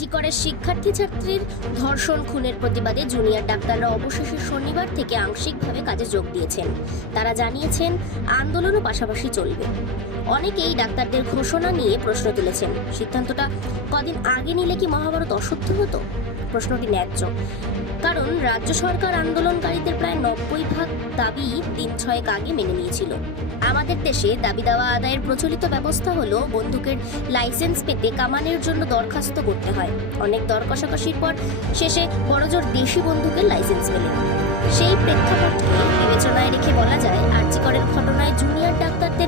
আরজি করে শিক্ষার্থী ছাত্রীর ধর্ষণ, খুনের প্রতিবাদে জুনিয়র ডাক্তাররা অবশেষে শনিবার থেকে আংশিকভাবে কাজে যোগ দিয়েছেন। তারা জানিয়েছেন, আন্দোলনও পাশাপাশি চলবে। অনেকেই ডাক্তারদের ঘোষণা নিয়ে প্রশ্ন তুলেছেন। সিদ্ধান্তটা কদিন আগে নিলে কি মহাভারত অশুদ্ধ হতো? প্রশ্নটি ন্যায্য। কারণ রাজ্য সরকার আন্দোলনকারীদের প্রায় নব্বই ভাগ দাবি তিন ছয়েক আগে মেনে নিয়েছিল। আমাদের দেশে দাবি দেওয়া আদায়ের প্রচলিত ব্যবস্থা হলো বন্দুকের লাইসেন্স পেতে কামানের জন্য দরখাস্ত করতে হয়। অনেক দর কষাকষির পর শেষে বড়জোর দেশি বন্দুকের লাইসেন্স মেলে। সেই প্রেক্ষাপটকে বিবেচনায় রেখে বলা যায়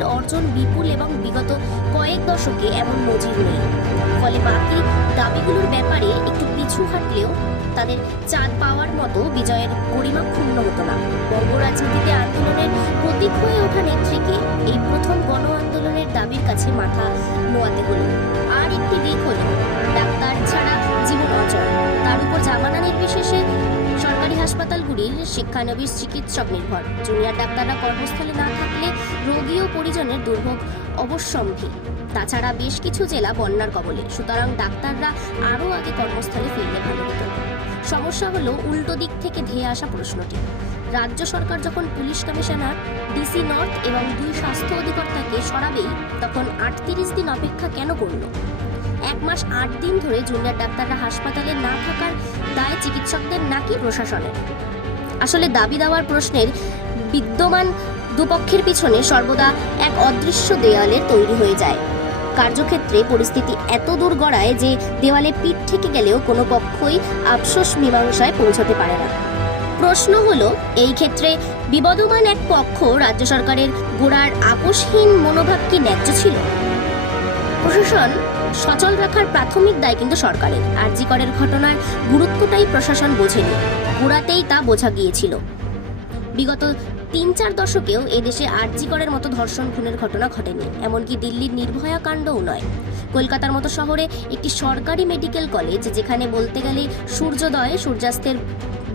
ডাক্তারদের অর্জন বিপুল এবং বিগত কয়েক দশকে এমন নজির নেই। ফলে বাকি দাবিগুলোর ব্যাপারে একটু পিছু হাঁটলেও তাদের চাঁদ পাওয়ার মতো বিজয়ের গরিমা ক্ষুণ্ণ হতো না। বঙ্গ রাজনীতিতে আন্দোলনের প্রতীক হয়ে ওঠা নেত্রীকে এই প্রথম গণ আন্দোলনের দাবির কাছে মাথা নোয়াতে হলো। আর একটি দিক হলো ডাক্তার ছাড়া জীবন অচল। তার উপর জামানা নির্বিশেষে হাসপাতালগুলির শিক্ষানবিশ চিকিৎসক নির্ভর। জুনিয়র ডাক্তাররা কর্মস্থলে না থাকলে রোগী ও পরিজনের দুর্ভোগ অবশ্যম্ভী। তাছাড়া বেশ কিছু জেলা বন্যার কবলে, সুতরাং ডাক্তাররা আরও আগে কর্মস্থলে ফিরলে ভালো হতো। সমস্যা হলো উল্টো দিক থেকে ধেয়ে আসা প্রশ্নটি। রাজ্য সরকার যখন পুলিশ কমিশনার, ডিসি নর্থ এবং দুই স্বাস্থ্য অধিকর্তাকে সরাবেই, তখন আটত্রিশ দিন অপেক্ষা কেন করল? মাস আট দিন ধরে জুনিয়র ডাক্তাররা হাসপাতালে না থাকার দায় চিকিৎসকদের নাকি প্রশাসনের আসলে দাবি দেওয়ার প্রশ্নের বিদ্যমান দুপক্ষের পিছনে সর্বদা এক অদৃশ্য দেয়ালে তৈরি হয়ে যায়। কার্যক্ষেত্রে পরিস্থিতি এত দূর গড়ায় যে দেওয়ালে পিঠ থেকে গেলেও কোনো পক্ষই আফসোস মীমাংসায় পৌঁছাতে পারে না। প্রশ্ন হলো, এই ক্ষেত্রে বিবদমান এক পক্ষ রাজ্য সরকারের গোড়ার আপোষহীন মনোভাব কি ন্যায্য ছিল? প্রশাসন সচল রাখার প্রাথমিক দায় কিন্তু সরকারের। আরজি করের ঘটনার গুরুত্বটাই প্রশাসন বোঝেনি। গোড়াতেই তা বোঝা গিয়েছিল। বিগত তিন চার দশকেও এদেশে আরজি করের মতো ধর্ষণ, খুনের ঘটনা ঘটেনি। এমনকি দিল্লির নির্ভয়া কাণ্ডও নয়। কলকাতার মতো শহরে একটি সরকারি মেডিকেল কলেজ যেখানে বলতে গেলে সূর্যোদয় সূর্যাস্তের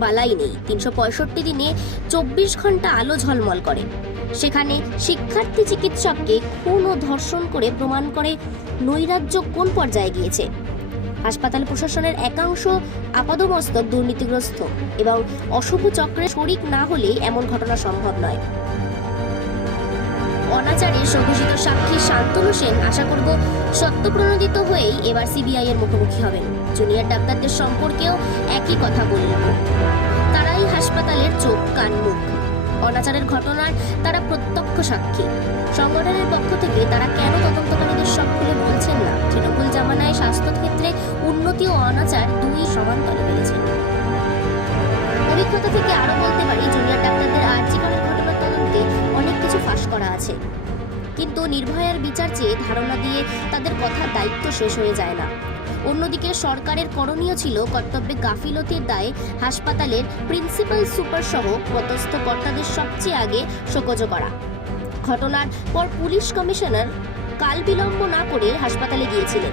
বালাই নেই তিনশো পঁয়ষট্টি দিনে চব্বিশ ঘণ্টা আলো ঝলমল করে। সেখানে শিক্ষার্থী চিকিৎসককে খুন ও ধর্ষণ করে প্রমাণ করে নৈরাজ্য কোন পর্যায়ে গিয়েছে। হাসপাতাল প্রশাসনের একাংশ আপাদমস্তক দুর্নীতিগ্রস্ত এবং অশুভ চক্রে শরিক না হলে এমন ঘটনা সম্ভব নয়। অনাচারে সঘোষিত সাক্ষী শান্তনু সেন আশা করব সত্যপ্রণোদিত হয়েই এবার সিবিআই এর মুখোমুখি হবেন। জুনিয়র ডাক্তারদের সম্পর্কেও একই কথা বলল। তারাই হাসপাতালের চোখ, কান, মুখ। অনাচারের ঘটনার তারা প্রত্যক্ষ সাক্ষী। সংগঠনের পক্ষ থেকে তারা কেন তদন্তকারীদের সব খুলে বলছেন না? তৃণমূল জামানায় স্বাস্থ্য ক্ষেত্রে উন্নতি ও অনাচার দুই সমান তলে পেরেছে অভিজ্ঞতা থেকে আরও বলতে পারি, জুনিয়র ডাক্তারদের আর্জিকরের ঘটনার তদন্তে অনেক কিছু ফাঁস করা আছে। কিন্তু নির্ভয়ার বিচার চেয়ে ধারণা দিয়ে তাদের কথার দায়িত্ব শেষ হয়ে যায় না। অন্যদিকে সরকারের করণীয় ছিল কর্তব্যে গাফিলতির দায়ে হাসপাতালের প্রিন্সিপাল সুপার সহ পদস্থ কর্তাদের সবচেয়ে আগে শোকজ করা। ঘটনার পর পুলিশ কমিশনার কাল বিলম্ব না করে হাসপাতালে গিয়েছিলেন।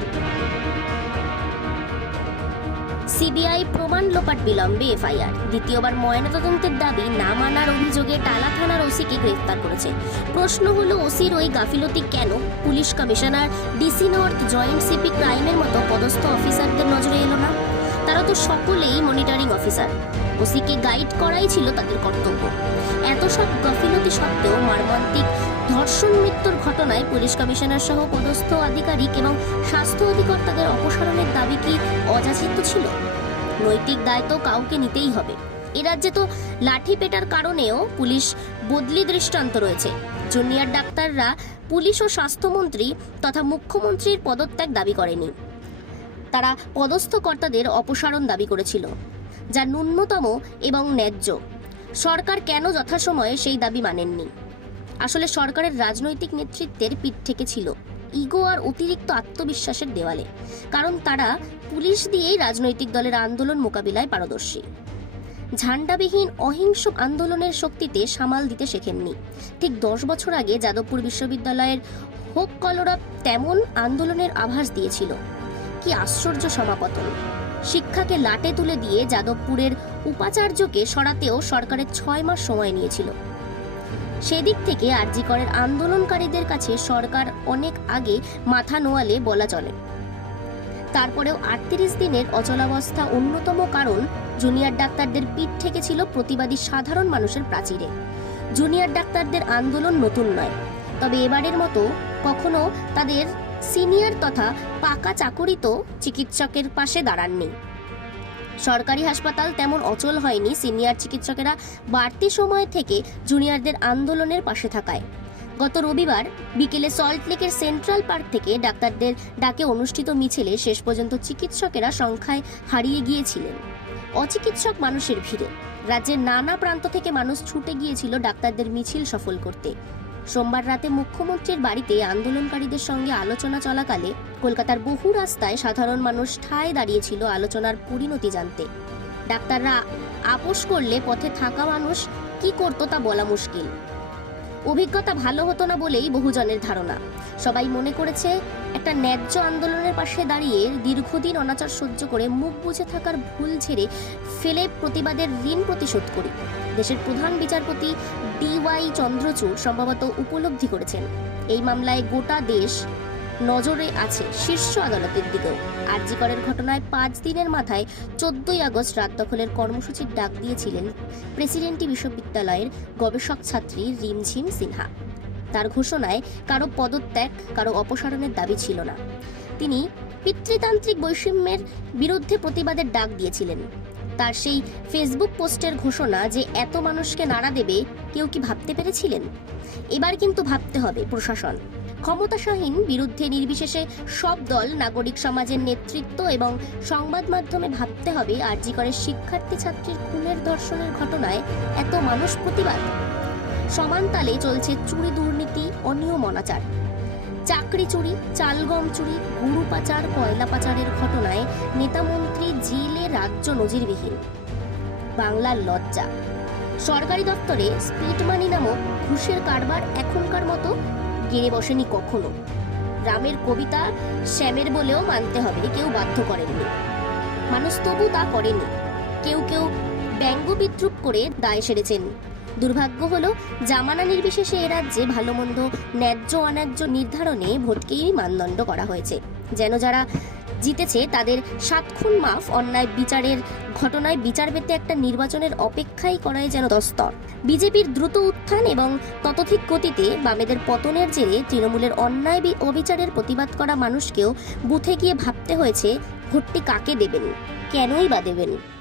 সিবিআই প্রমাণ লোপাট বিলম্বে এফআইআর। দ্বিতীয়বার ময়নাতদন্তের দাবি না মানার অভিযোগে টালা থানার ওসিকে গ্রেফতার করেছে। প্রশ্ন হলো, ওসির ওই গাফিলতি কেন? Police commissioner DC north joint CP ক্রাইমের মতো পদস্থ অফিসারদের নজরে এলো না। তারা তো সকলেই মনিটরিং অফিসার। ওসিকে গাইড করাই ছিল তাদের কর্তব্য। এত সব গাফিলতি সত্ত্বেও মর্মান্তিক ধর্ষণ মৃত্যুর ঘটনায় পুলিশ কমিশনার সহ পদস্থ আধিকারিক এবং স্বাস্থ্য অধিকর্তাদের অপসারণের দাবি কি অযাচিত ছিল? নৈতিক দায় তো কাউকে নিতেই হবে। এ রাজ্যে তো লাঠি পেটার কারণেও পুলিশ বদলি দৃষ্টান্ত রয়েছে। জুনিয়র ডাক্তাররা পুলিশ ও স্বাস্থ্যমন্ত্রী তথা মুখ্যমন্ত্রীর পদত্যাগ দাবি করেনি। তারা পদস্থ কর্তাদের অপসারণ দাবি করেছিল, যা ন্যূনতম এবং ন্যায্য। সরকার কেন যথাসময়ে সেই দাবি মানেননি? আসলে সরকারের রাজনৈতিক নেতৃত্বের পিঠ থেকে ছিল ইগো আর অতিরিক্ত আত্মবিশ্বাসের দেওয়ালে, কারণ তারা পুলিশ দিয়েই রাজনৈতিক দলের আন্দোলন মোকাবিলায় পারদর্শী। ঝান্ডাবিহীন অহিংস আন্দোলনের শক্তিতে সামাল দিতে শেখেননি। ঠিক দশ বছর আগে যাদবপুর বিশ্ববিদ্যালয়ের হোক কলরা তেমন আন্দোলনের আভাস দিয়েছিল। কি আশ্চর্য সমাপতন। শিক্ষাকে লাটে তুলে দিয়ে যাদবপুরের উপাচার্যকে সরাতেও সরকারের ছয় মাস সময় নিয়েছিল। সেদিক থেকে আরজিকরের আন্দোলনকারীদের কাছে সরকার অনেক আগে মাথা নোয়ালে বলা চলে। তারপরেও আটত্রিশ দিনের অচলাবস্থা অন্যতম কারণ জুনিয়র ডাক্তারদের পিঠ ঠেকেছিল প্রতিবাদী সাধারণ মানুষের প্রাচীরে। জুনিয়র ডাক্তারদের আন্দোলন নতুন নয়, তবে এবারের মতো কখনো তাদের সিনিয়র তথা পাকা চাকরিত চিকিৎসকের পাশে দাঁড়াননি। সরকারি হাসপাতাল তেমন অচল হয়নি সিনিয়র চিকিৎসকেরা বাড়তি সময় থেকে জুনিয়রদের আন্দোলনের পাশে থাকায়। গত রবিবার বিকেলে সল্টলেকের সেন্ট্রাল পার্ক থেকে ডাক্তারদের ডাকে অনুষ্ঠিত মিছিলে শেষ পর্যন্ত চিকিৎসকেরা সংখ্যায় হারিয়ে গিয়েছিলেন। অচিকিৎসক মানুষের ভিড়ে। রাজ্যের নানা প্রান্ত থেকে মানুষ ছুটে গিয়েছিল ডাক্তারদের মিছিল সফল করতে। সোমবার রাতে মুখ্যমন্ত্রীর বাড়িতে আন্দোলনকারীদের সঙ্গে আলোচনা চলাকালে কলকাতার বহু রাস্তায় সাধারণ মানুষ ঠায় দাঁড়িয়েছিল আলোচনার পরিণতি জানতে। ডাক্তাররা আপোষ করলে পথে থাকা মানুষ কি করতো তা বলা মুশকিল। অভিজ্ঞতা ভালো হতো না বলেই বহুজনের ধারণা। সবাই মনে করেছে, একটা ন্যায্য আন্দোলনের পাশে দাঁড়িয়ে দীর্ঘদিন অনাচার সহ্য করে মুখ বুঝে থাকার ভুল ছেড়ে ফেলে প্রতিবাদের ঋণ প্রতিশোধ করি। দেশের প্রধান বিচারপতি ডিওয়াই চন্দ্রচূড় সম্ভবত উপলব্ধি করেছেন। এই মামলায় গোটা দেশ নজরে আছে শীর্ষ আদালতের দিকেও। আরজিকরের ঘটনায় পাঁচ দিনের মাথায় চোদ্দই আগস্ট রাত দখলের কর্মসূচির ডাক দিয়েছিলেন প্রেসিডেন্টি বিশ্ববিদ্যালয়ের গবেষক ছাত্রী রিমঝিম সিনহা। তার ঘোষণায় কারও পদত্যাগ, কারও অপসারণের দাবি ছিল না। তিনি পিতৃতান্ত্রিক বৈষম্যের বিরুদ্ধে প্রতিবাদের ডাক দিয়েছিলেন। তার সেই ফেসবুক পোস্টের ঘোষণা যে এত মানুষকে নাড়া দেবে, কেউ কি ভাবতে পেরেছিলেন? এবার কিন্তু ভাবতে হবে প্রশাসন। ক্ষমতাসীন বিরুদ্ধে নির্বিশেষে সব দল, নাগরিক সমাজের নেতৃত্ব এবং সংবাদ মাধ্যমে ভাবতে হবে আরজি করে শিক্ষার্থী ছাত্রীর খুনের ধর্ষণের ঘটনায় এত মানুষ প্রতিবাদ। সমান তালে চলছে চুরি দুর্নীতি, অনিয়ম, অনাচার। চাকরি চুরি, চালগম চুরি, গুরু পাচার, কয়লা পাচারের ঘটনায় নেতামন্ত্রী জেলে রাজ্য নজিরবিহীন। বাংলার লজ্জা। সরকারি দপ্তরে স্পিড মানি নামক ঘুষের কারবার এখনকার মতো গেড়ে বসেনি কখনো। রামের কবিতা শ্যামের বলেও মানতে হবে কেউ বাধ্য করেননি মানুষ তবু তা করেনি। কেউ কেউ ব্যঙ্গ বিদ্রুপ করে দায় সেরেছেন। দুর্ভাগ্য হলো, জামানা নির্বিশেষে এ রাজ্যে ভালো মন্দ ন্যায্য অন্যায্য নির্ধারণে ভোটকেই মানদণ্ড করা হয়েছে। যেন যারা জিতেছে, তাদের সাত খুন মাফ অন্যায় বিচারের ঘটনায় বিচার পেতে একটা নির্বাচনের অপেক্ষাই করায় যেন দস্তর। বিজেপির দ্রুত উত্থান এবং ততোধিক গতিতে বামেদের পতনের জেরে তৃণমূলের অন্যায় অবিচারের প্রতিবাদ করা মানুষকেও বুথে গিয়ে ভাবতে হয়েছে, ভোটটি কাকে দেবেন? কেনই বা দেবেন?